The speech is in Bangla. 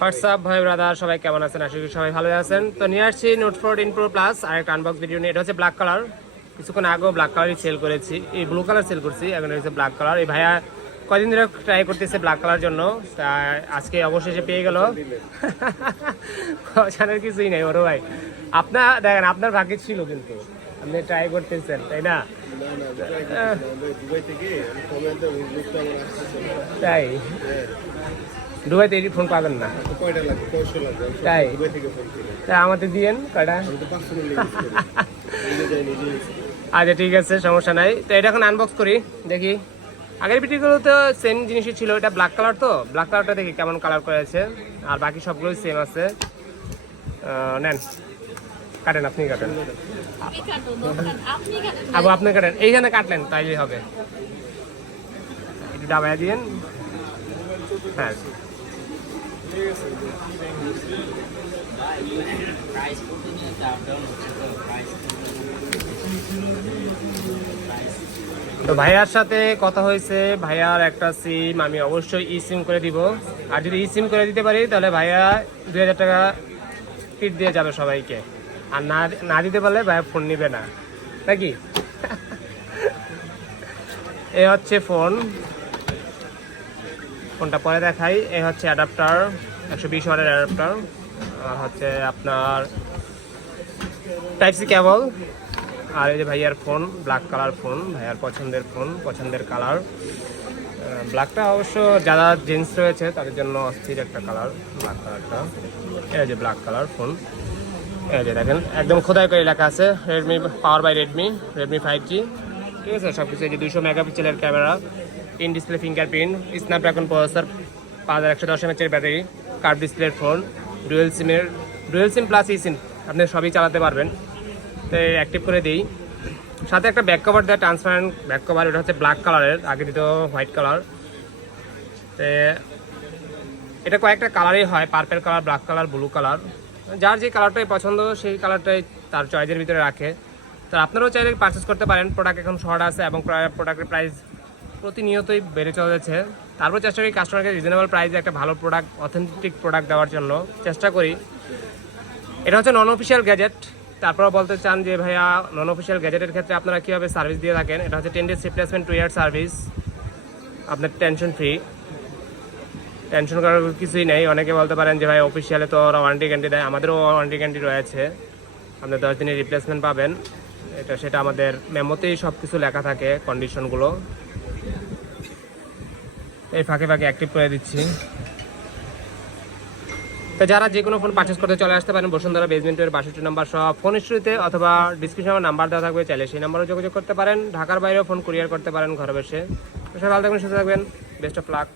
হোয়াটসঅ্যাপ ভাই ব্রাদার? সবাই কেমন আছেন? আশা করি সবাই ভালো আছেন। তো নিয়ে আসছি নোট ফোরটিন প্রো প্লাস আর একটা আনবক্স ভিডিও নিয়ে। এটা হচ্ছে ব্ল্যাক কালার কিছুক্ষণ আগেও ব্ল্যাক কালারই সেল করেছি। এই ব্লু কালার সেল করছি এখন হচ্ছে ব্ল্যাক কালার এই ভাইয়া কদিন ধরে ট্রাই করতেছে ব্ল্যাক কালার জন্য। তা আজকে অবশেষে পেয়ে গেল। জানার কিছুই নেই ওরও ভাই। আপনার দেখেন আপনার ভাগ্যে ছিল কিন্তু। আপনি ট্রাই করতেছেন তাই না। তাই? হ্যাঁ। দুবাইতে এই ফোন পাবেন না। তাই? দুবাই থেকে ফোন কিনে। তা আমাদের দিয়েন কয়টা। আচ্ছা ঠিক আছে সমস্যা নাই। তো এটা এখন আনবক্স করি দেখি। আগের ভিডিওগুলো তো সেম জিনিসই ছিল এটা ব্ল্যাক কালার তো। ব্ল্যাক কালারটা দেখি কেমন কালার করেছে আর বাকি সবগুলোই সেম আছে। নেন। কাটেন আপনি কাটেন। আবু আপনি কাটেন। এইখানে কাটলেন তাইলেই হবে। একটু ডাবাইয়া দিয়েন। হ্যাঁ। তো ভাইয়ার সাথে কথা হয়েছে, ভাইয়ার একটা সিম আমি অবশ্যই ই সিম করে দিব। আর যদি ই সিম করে দিতে পারি, তাহলে ভাইয়া দুই হাজার টাকা কিট দিয়ে যাবে সবাইকে। আর না না দিতে পারলে ভাইয়া ফোন নিবে না। নাকি? এ হচ্ছে ফোন ফোনটা পরে দেখাই। এ হচ্ছে অ্যাডাপ্টার একশো বিশ ওয়াটের অ্যাডাপ্টার আর হচ্ছে আপনার টাইপ সি আর এই যে ভাইয়ার ফোন ব্ল্যাক কালার ফোন ভাইয়ার পছন্দের ফোন পছন্দের কালার ব্ল্যাকটা অবশ্য যারা জিন্স রয়েছে, তাদের জন্য অস্থির একটা কালার ব্ল্যাক কালারটা এই যে ব্ল্যাক কালার ফোন এই যে দেখেন, একদম খোদাই করে লেখা আছে Redmi power by Redmi Redmi five G ঠিক আছে সব কিছু এই যে দুইশো মেগাপিক্সেলের camera in display fingerprint Snapdragon processor, পাঁচ হাজার একশো দশ এমএচের ব্যাটারি কার্ভ ডিসপ্লের ফোন, ডুয়েল সিমের dual SIM plus e SIM আপনি সবই চালাতে পারবেন। তো অ্যাক্টিভ করে দিই। সাথে একটা ব্যাক কভার দেয় ট্রান্সপারেন্ট ব্যাক কভার এটা হচ্ছে ব্ল্যাক কালারের আগে দিত হোয়াইট কালার তো এটা কয়েকটা কালারই হয় purple colour black colour blue colour যার যে কালারটাই পছন্দ, সেই কালারটাই তার চয়েসের ভিতরে রাখে। তো আপনারাও চাইলে পারচেস করতে পারেন। প্রোডাক্ট এখন শর্ট আছে এবং প্রোডাক্টের প্রাইস প্রতিনিয়তই বেড়ে চলেছে। তারপর চেষ্টা করি কাস্টমারকে রিজনেবল প্রাইসে একটা ভালো প্রোডাক্ট অথেন্টিক প্রোডাক্ট দেওয়ার জন্য। চেষ্টা করি। এটা হচ্ছে নন অফিসিয়াল গ্যাজেট তারপর বলতে চান যে, ভাইয়া নন অফিসিয়াল গ্যাজেটের ক্ষেত্রে আপনারা কীভাবে সার্ভিস দিয়ে থাকেন? এটা হচ্ছে ten days replacement two year service আপনার টেনশন ফ্রি টেনশন করার কিছুই নেই। অনেকে বলতে পারেন যে, ভাই অফিসিয়ালে তো ওরা ওয়ারেন্টি গ্যারান্টি দেয়। আমাদেরও ওয়ারেন্টি গ্যারান্টি রয়েছে। আপনার দশ দিনের রিপ্লেসমেন্ট পাবেন। এটা, সেটা আমাদের মেমোতেই সব কিছু লেখা থাকে কন্ডিশনগুলো এই ফাঁকে ফাঁকে অ্যাক্টিভ করে দিচ্ছি। তো যারা যে কোনো ফোন পার্চেস করতে চলে আসতে পারেন, বসুন্ধরা বেসমেন্টের বাষট্টি নাম্বার সব ফোন স্টুডিওতে অথবা ডিসক্রিপশনে নাম্বার দেওয়া থাকবে, চাইলে সেই নাম্বারও যোগাযোগ করতে পারেন। ঢাকার বাইরেও ফোন কুরিয়ার করতে পারেন ঘরে বসে। সবাই ভালো থাকবেন, সুস্থ থাকবেন। Best of luck